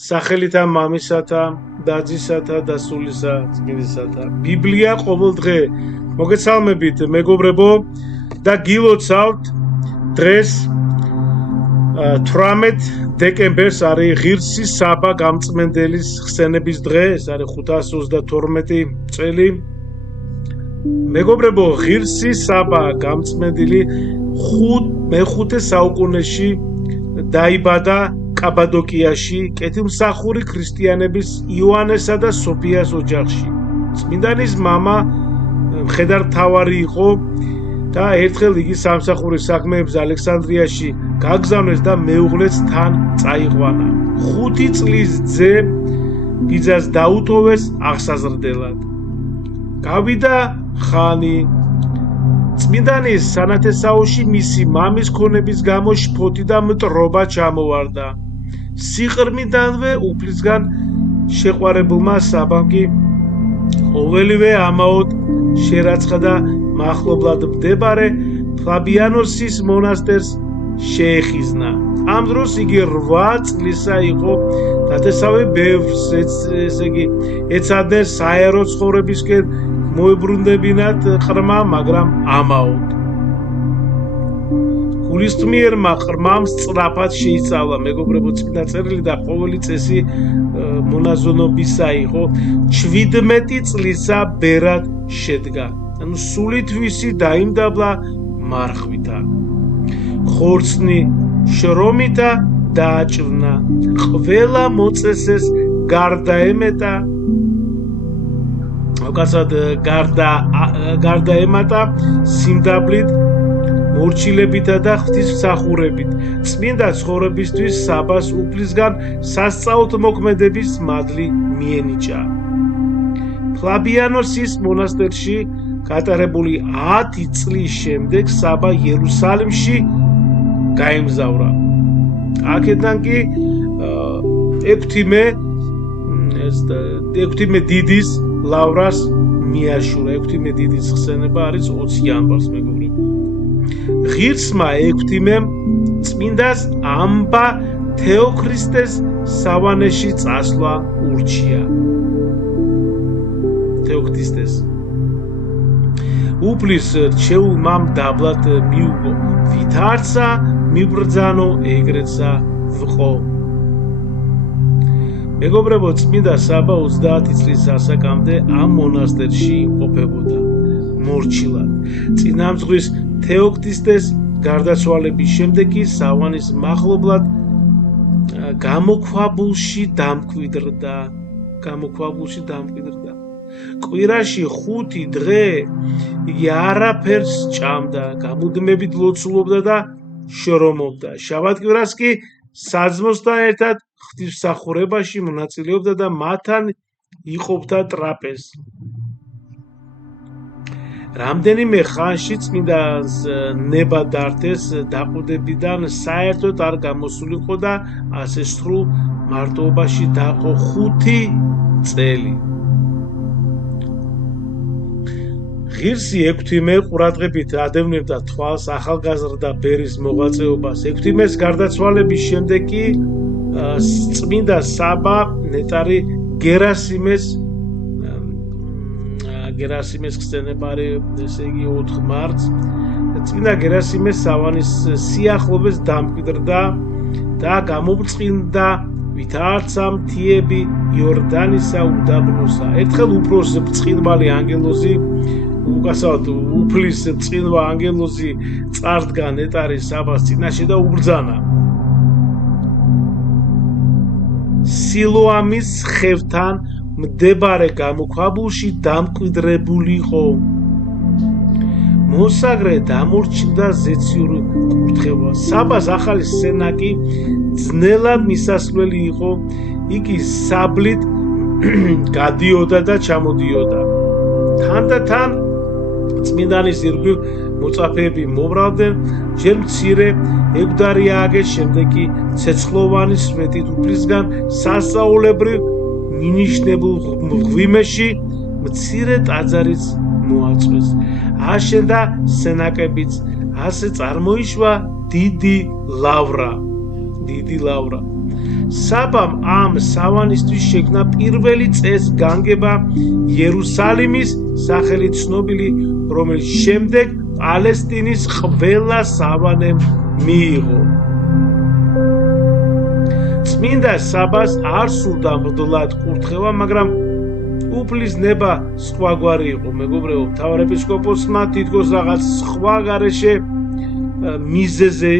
სახელითა მამისათა, დაძისათა და სულისა წმინდისათა. ბიბლია ყოველ დღე მოგეცალმებით, მეგობრებო, და გილოცავთ დღეს 18 დეკემბერს არის ღირსი საბა გამწმენდელის ხსენების დღე, ეს არის 532 წელი. მეგობრებო, ღირსი საბა გამწმენდილი მეხუთე საუკუნეში დაიბადა კაბადოკიაში, კეთილმსახური ქრისტიანების იოანესა და სოფიას ოჯახში. წმინდანის მამა მხედართმთავარი იყო და ერთხელ იგი სამსახურის საქმეებზე ალექსანდრიაში გაგზავნეს და მეუღლეც თან წაიყვანა. 5 წლის ძე ბიძას დაუთოვეს აღსაზრდელად. გავიდა ხანი. წმინდანის სანათესაოში მისი მამის ქონების გამო შფოთი და მტრობა ჩამოვარდა. სიყრმიდანვე უფლისგან შეყვარებულმა საბამ კი ყოველივე ამაოდ შერაცხა და მახლობლად მდებარე ფლავიანოსის მონასტერს შეეხიზნა. ამ დროს იგი 8 წლისა იყო. ნათესავი ბევრს ეცადნენ საერო ცხოვრებისკენ მოებრუნდებინათ ყრმა, მაგრამ ამაოდ. გულისწყმიერმა ყრმამ სწრაფად შეისწავლა, მეგობრებო, წმინდა წერილი და ყოველი წესი მონაზონობისა იყო. 17 წლისა ბერად შედგა. ანუ სულით ვისი დაიმდაბლა მარხვითა. ხორცნი შრომითა დააჭრნა. ყველა მოწესეს გარდაემეტა. უკაცად გარდაემატა სიმდაბლით, მორჩილებითა და ღვთისმსახურებით. წმინდა ცხოვრებისთვის საბას უფლისგან სასწაულთ მოქმედების მადლი მიენიჭა. ფლავიანოსის მონასტერში გატარებული 10 წლის შემდეგ საბა იერუსალიმში გაემგზავრა. აქედან კი ექვთიმე დიდის ლავრას მიაშურა. ექვთიმე დიდის ხსენება არის 20 იანვარს, მეგობრებო. ღირსმა ექვთიმემ წმინდას ამბა თეოქრისტეს სავანეში წასვლა ურჩია. თეოქრისტეს უფლის რჩეულმა მდაბლად მიუგო, ვითარცა მიბრძანო ეგრეცა ვყო. მეგობრებო, წმინდა საბა 30 წლის ასაკამდე ამ მონასტერში იმყოფებოდა მორჩილად. წინამძღვრის თეოქრისტეს გარდაცვალების შემდეგ კი სავანის მახლობლად გამოქვაბულში დამკვიდრდა. კვირაში 5 დღე იგი არაფერს ჭამდა, გამუდმებით ლოცულობდა და შრომობდა. შაბათკვირას კი საძმოსთან ერთად ღვთისმსახურებაში მონაწილეობდა და მათთან იყოფდა ტრაპეზს. რამდენიმე ხანში წმინდანს ნება დართეს დაყუდებიდან საერთოდ არ გამოსულიყო და ასე სრულ მარტოობაში დაყო 5 წელი. ღირსი ექვთიმე ყურადღებით ადევნებდა თვალს ახალგაზრდა ბერის მოღვაწეობას. ექვთიმეს გარდაცვალების შემდეგ კი წმინდა საბა ნეტარი გერასიმეს ხსენება არის, ესე იგი 4 მარტს. წმინდა გერასიმე სავანის სიახლოვეს დამკვიდრდა და გამობრწყინდა, ვითარცა მთიები იორდანისა უდაბნოსა. ერთხელ უფროს ბრწყინვალე ანგელოზი, უკაცრავად უფლის ბრწყინვალე ანგელოზი წარდგა ნეტარის საბას წინაშე და უბრძანა. სილოამის ხევთან მდებარე გამოქვაბულში დამკვიდრებულიყო. მოსაგრე დამორჩილდა ზეციური კურთხევა. საბას ახალი სენაკი ძნელად მისასვლელი იყო. იგი საბლით გადიოდა და ჩამოდიოდა. თანდათან წმინდანის ირგვლივ მოწაფეები მომრავლდნენ. ჯერ მცირე ეგვდარი ააგეს, შემდეგ კი ცეცხლოვანი სვეტით უფლისგან სასწაულებრივ მინიშნებულ მღვიმეში მცირე ტაძარიც მოაწყვეს. აშენდა სენაკებიც, ასე წარმოიშვა დიდი ლავრა. საბამ ამ სავანისთვის შექმნა პირველი წესგანგება იერუსალიმის სახელით ცნობილი, რომელიც შემდეგ პალესტინის ყველა სავანემ მიიღო. წმინდა საბას არ სურდა მღვდლად კურთხევა, მაგრამ უფლის ნება სხვაგვარი იყო, მეგობრებო. მთავარეპისკოპოსმა თითქოს რაღაც სხვა გარეშე მიზეზე,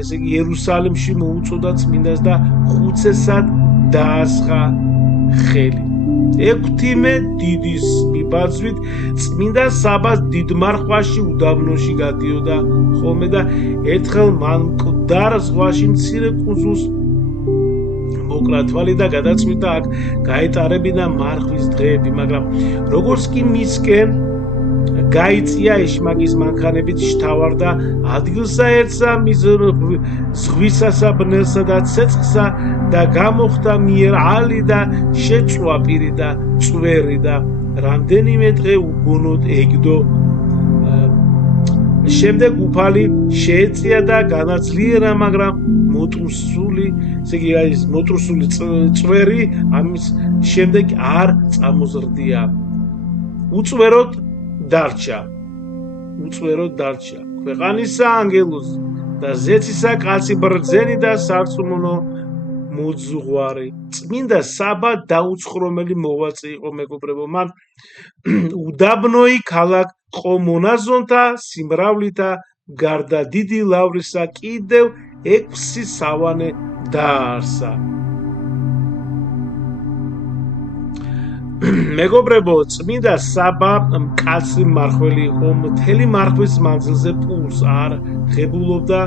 ესე იგი იერუსალიმში მოუწოდა წმინდას და ხუცესად დაასხა ხელი. 16 დიდის მიბაძვით წმინდა საბას დიდმარხვაში უდაბნოში გადიოდა ხოლმე და ერთხელ მან მკვდარ ზღვაში მცირე კუნძულს მოკლა თვალი და გადაწყვიტა აქ გაეტარებინა მარხვის დღეები, მაგრამ როგორც კი მისკენ გაიწია ეშმაკის მანქანებით შთავარდა ადგილსა ერთსა ზღვისასა ბნელსა და ცეცხლსა და გამოხდა მიერ ალი და შეწვა პირი და წვერი და რამდენიმე დღე უგონოდ ეგდო. შემდეგ უფალი შეეწია და განაძლიერა, მაგრამ მოტრუსული, ესე იგი ის მოტრუსული წვერი ამის შემდეგ არ წამოზრდია. უწვეროდ დარჩა. ქვეყანისა ანგელოზ და ზეცისა კაცი ბრძენი და სარწმუნო მოძღვარი. წმინდა საბა დაუცხრომელი მოღვაწე იყო, მეგობრებო. მან უდაბნოი ქალაქ ყომონაზონთა სიმრავლითა გარდა დიდი ლავრისა კიდევ 6 სავანე დაარსა. მეგობრებო, წმინდა საბა მკაცრი მმართველი იყო, მთელი მარხვის მანძილზე პულს არ ღებულობდა,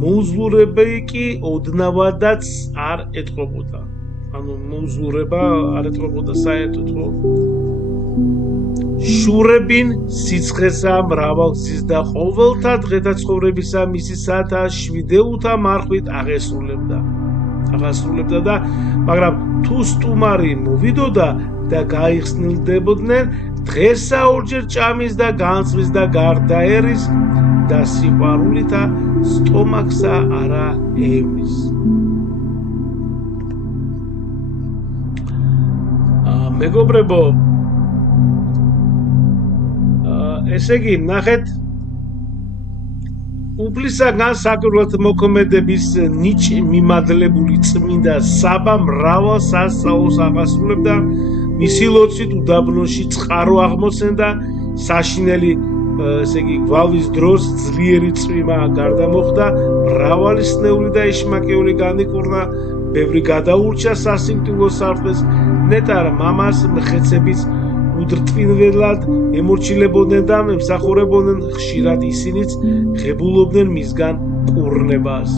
მოუზლურება კი ოდნავადაც არ ეტყობოდა. ანუ მოუზლურება არ ეტყობოდა საერთოდ, ხო? შურებინ სიცხესა მრავალგზის და ყოველთა დღეთა ცხოვრებისა მისისა და შვიდეუთა მარხვით აღესრულებდა და მაგრამ თუ სტუმარი მოვიდოდა და გაიხსნილდებოდნენ, დღესა ორჯერ ჭამის და განცვის და გარდაერის და სიყვარულითა სტომაქსა არა ევნის. მეგობრებო, ესე იგი, ნახეთ, უფლისაგან საკვირველთ მოქმედების ნიჭი მიმადლებული წმინდა საბა მრავალ სასწაულს აღასრულებდა, მისი ლოცვით უდაბნოში წყარო აღმოცენდა, საშინელი, ესე იგი, გვალვის დროს ძლიერი წვიმა გარდამოხდა, მრავალი სნეული და ეშმაკეული განიკურნა, ბევრი გადაურჩა სასინკვდილო სარტყელს, ნეტარ მამას მხეცებიც უდრტვინველად ემორჩილებოდნენ და ემსახურებოდნენ, ხშირად ისინიც ღებულობდნენ მისგან კურნებას.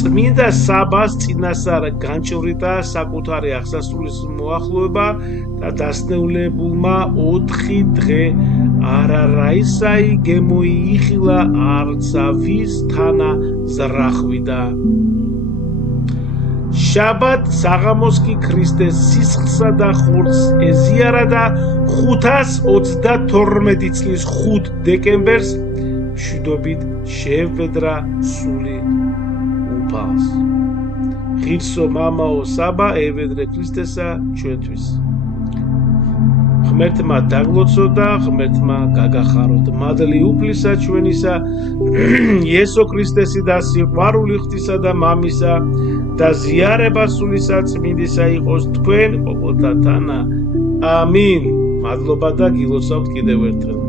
წმინდა საბას წინასწარ განჭვრიტა საკუთარი აღსასრულის მოახლოება და დასნეულებულმა 4 დღე არარაისაი გემოიხილა, არცა ვის თანა ზრახვიდა. შაბათ საღამოს კი ქრისტეს სისხლსა და ხორცს ეზიარა და 522 წლის 5 დეკემბერს მშვიდობით შეევედრა სული უფალს. ღირსო მამაო საბა, ევედრე ქრისტესა ჩვენთვის. ღმერთმა დაგლოცოდა, ღმერთმა გაგახაროთ. მადლი უფლისა ჩვენისა, იესო ქრისტესი და სიყვარული ღვთისა და მამისა და ზიარება სულისა წმინდისა იყოს თქვენ ყოველთა თანა. ამინ. მადლობა და გილოცავთ კიდევ ერთხელ.